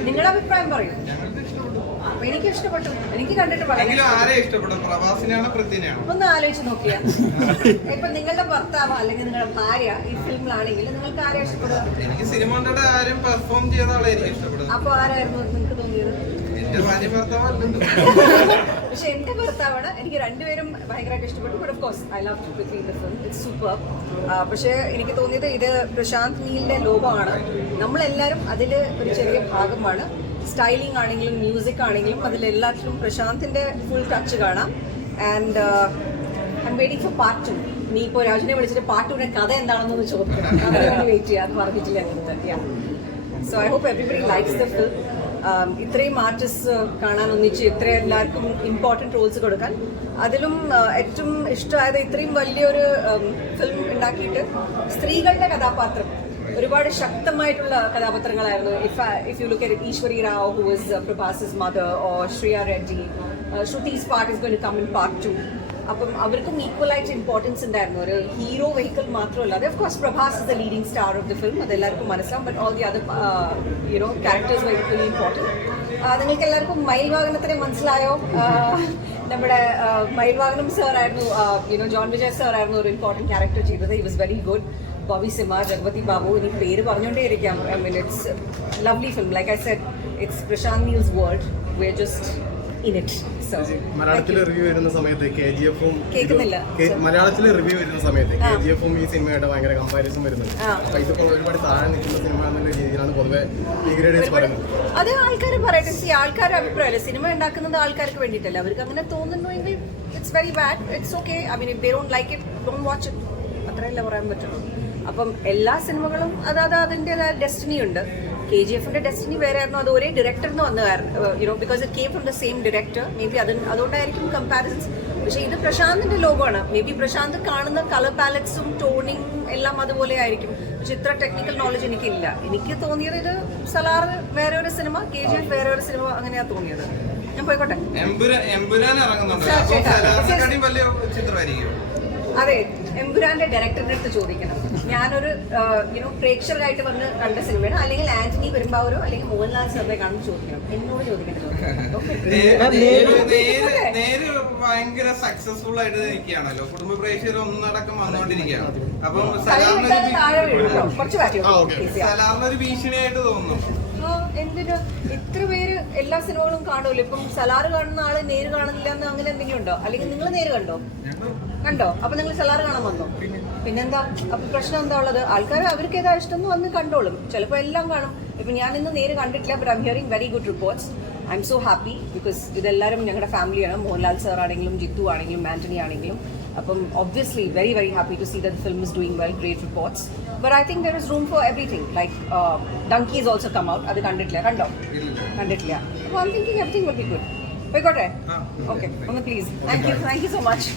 നിങ്ങളുടെ അഭിപ്രായം പറയൂ. അപ്പൊ എനിക്ക് ഇഷ്ടപ്പെട്ടു. എനിക്ക് കണ്ടിട്ട് പറയാം. ഒന്ന് ആലോചിച്ച് നോക്കിയാ. ഇപ്പൊ നിങ്ങളുടെ ഭർത്താവ് അല്ലെങ്കിൽ നിങ്ങളുടെ ഭാര്യ ഈ ഫിലിമിലാണെങ്കിൽ നിങ്ങൾക്ക് ആരെ ഇഷ്ടപ്പെടുക എനിക്ക് സിനിമ ആരും പെർഫോം ചെയ്ത ആളെ എനിക്ക് ഇഷ്ടപ്പെടുന്നത്. അപ്പൊ ആരായിരുന്നു നിങ്ങൾക്ക് തോന്നിയത്? എന്റെ ഭാര്യ ഭർത്താവ് പക്ഷെ ഭർത്താവാണ് എനിക്ക് രണ്ടുപേരും ഭയങ്കരമായിട്ട് ഇഷ്ടപ്പെട്ടു. But of course I love to the film it's super പക്ഷേ എനിക്ക് തോന്നിയത് ഇത് പ്രശാന്ത് നീലിന്റെ ലോകമാണ് നമ്മളെല്ലാവരും അതിൽ ഒരു ചെറിയ ഭാഗമാണ്. സ്റ്റൈലിംഗ് ആണെങ്കിലും മ്യൂസിക് ആണെങ്കിലും അതിലെല്ലാത്തിലും പ്രശാന്തിന്റെ ഫുൾ ടച്ച് കാണാം. And I'm waiting for part two നീ ഇപ്പോൾ രാജുനെ വിളിച്ചിട്ട് പാർട്ട് ടുവിന്റെ കഥ എന്താണെന്നൊന്ന് ചോദിക്കണം. അതിന് വെയിറ്റ് ചെയ്യാം. അത് പറഞ്ഞിട്ടില്ല so I hope everybody likes the film ഇത്രയും ആർട്ടിസ്റ്റ് കാണാൻ ഒന്നിച്ച് ഇത്ര എല്ലാവർക്കും ഇമ്പോർട്ടന്റ് റോൾസ് കൊടുക്കാൻ. അതിലും ഏറ്റവും ഇഷ്ടമായത് ഇത്രയും വലിയൊരു ഫിലിം ഉണ്ടാക്കിയിട്ട് സ്ത്രീകളുടെ കഥാപാത്രം. ഒരുപാട് ശക്തമായിട്ടുള്ള കഥാപാത്രങ്ങളായിരുന്നു. If if you look Eswari Rao who is Prabhas's mother oh Shriya Reddy Shruti's part is going coming part two അപ്പം അവർക്കും ഈക്വലായിട്ട് ഇമ്പോർട്ടൻസ് ഉണ്ടായിരുന്നു. ഒരു ഹീറോ വെഹിക്കിൾ മാത്രമല്ല. അത് of course Prabhas is the leading star of the film അത് എല്ലാവർക്കും മനസ്സിലാവും but all the other you know characters why important നിങ്ങൾക്ക് എല്ലാവർക്കും മയിൽ വാഹനത്തിനെ മനസ്സിലായോ? നമ്മുടെ ആ, മയിൽ വാഹനം സാർ ആയിരുന്നു യുനോ ജോൺ വിജയ് സാർ ആയിരുന്നു ഒരു ഇമ്പോർട്ടന്റ് ക്യാരക്ടർ ചെയ്തത്. He was very good Bobby Simha Jagapathi Babu ഇനി പേര് പറഞ്ഞുകൊണ്ടേ ഇരിക്കാം I mean it's lovely film like I set it's Prashanth news world we are just in it so മലയാളത്തിലെ review വരുന്ന സമയത്ത് കെ ജി എഫും കേൾക്കുന്നില്ല. മലയാളത്തിലെ റിവ്യൂ വരുന്ന സമയത്ത് കെ ജി എഫും ഈ സിനിമയുടെ ഭയങ്കര കമ്പാരിസൺ വരുന്നുണ്ട്. ആ. അപ്പൊ ഇതിപ്പോ ഒരുപാട് താഴെ നിൽക്കുന്ന സിനിമ എന്നുള്ള രീതിയിലാണ് പൊതുവെ ഡിഗ്രേഡേഴ്സ് പറയുന്നത്. അത് ആൾക്കാർ പറയട്ടെ. സി ആൾക്കാരുടെ അഭിപ്രായമല്ല സിനിമ ഉണ്ടാക്കുന്നത് ആൾക്കാർക്ക് വേണ്ടിയിട്ടല്ല? അവർക്ക് അങ്ങനെ തോന്നുന്നുവെങ്കിൽ it's very bad it's okay I mean if they don't like it don't watch it അത്രയല്ല പറയാൻ പറ്റുള്ളൂ. അപ്പം എല്ലാ സിനിമകളും അതാത് അതിന്റെതായ ഡെസ്റ്റിനി ഉണ്ട്. കെ ജി എഫിന്റെ ഡെസ്റ്റിനി വേറെ ആയിരുന്നു അത് ഒരേ ഡയറക്ടറിന് വന്ന കാരണം you know because it came from the same director maybe അത് അതുകൊണ്ടായിരിക്കും കമ്പാരിസൺസ് പക്ഷെ ഇത് പ്രശാന്തിന്റെ ലോകമാണ്. മേ ബി പ്രശാന്ത് കാണുന്ന കളർ പാലറ്റ്സും ടോണിങ് എല്ലാം അതുപോലെ ആയിരിക്കും. പക്ഷെ ഇത്ര ടെക്നിക്കൽ നോളജ് എനിക്കില്ല. എനിക്ക് തോന്നിയത് ഇത് സലാർ വേറെ ഒരു സിനിമ കെ ജി എഫ് വേറെ ഒരു സിനിമ അങ്ങനെയാ തോന്നിയത്. ഞാൻ പോയിക്കോട്ടെ. അതെ. എമ്പുരാന്റെ ഡയറക്ടറിന്റെ അടുത്ത് ചോദിക്കണം. ഞാനൊരു യുനോ പ്രേക്ഷകരായിട്ട് വന്ന് കണ്ട സിനിമയാണ്. അല്ലെങ്കിൽ ആന്റണി പെരുമ്പാവൂരോ അല്ലെങ്കിൽ മോഹൻലാൽ സാറിനെ കാണുമ്പോൾ ചോദിക്കണം. എന്നോട് ചോദിക്കണം നേര് നേര് നേര് നേര് ഭയങ്കര സക്സസ്ഫുൾ ആയിട്ട് നിൽക്കുകയാണല്ലോ. കുടുംബ പ്രേക്ഷകർ ഒന്നടക്കം വന്നുകൊണ്ടിരിക്കുകയാണ്. അപ്പം. സലാറിനൊരു ഭീഷണിയായിട്ട് തോന്നുന്നു. ആ, എന്തിന് ഇത്ര പേര് എല്ലാ സിനിമകളും കാണുമല്ലോ? ഇപ്പം സലാറ് കാണുന്ന ആൾ നേര് കാണുന്നില്ല എന്ന് അങ്ങനെ എന്തെങ്കിലും ഉണ്ടോ? അല്ലെങ്കിൽ നിങ്ങൾ നേര് കണ്ടോ? കണ്ടോ? അപ്പൊ നിങ്ങൾ സലാറ് കാണാൻ വന്നോ? പിന്നെന്താ? അപ്പൊ പ്രശ്നം എന്താ ഉള്ളത്? ആൾക്കാർ അവർക്ക് ഏതാ ഇഷ്ടം വന്ന് കണ്ടോളും. ചിലപ്പോൾ എല്ലാം കാണും. ഇപ്പൊ ഞാൻ ഇന്ന് നേര് കണ്ടിട്ടില്ല but I'm hearing very good reports I am so happy because ഇതെല്ലാവരും ഞങ്ങളുടെ ഫാമിലിയാണ് മോഹൻലാൽ സാർ ആണെങ്കിലും ജിത്തു ആണെങ്കിലും ആന്റണി ആണെങ്കിലും. അപ്പം obviously very very happy to see the film is doing well great reports but I think there is room for everything like Dunki is also come out അത് കണ്ടിട്ടില്ല. കണ്ടോ? കണ്ടിട്ടില്ല. അപ്പോൾ I thinking everything will be good പോയിക്കോട്ടെ? Okay ഒന്ന് please thank you thank you so much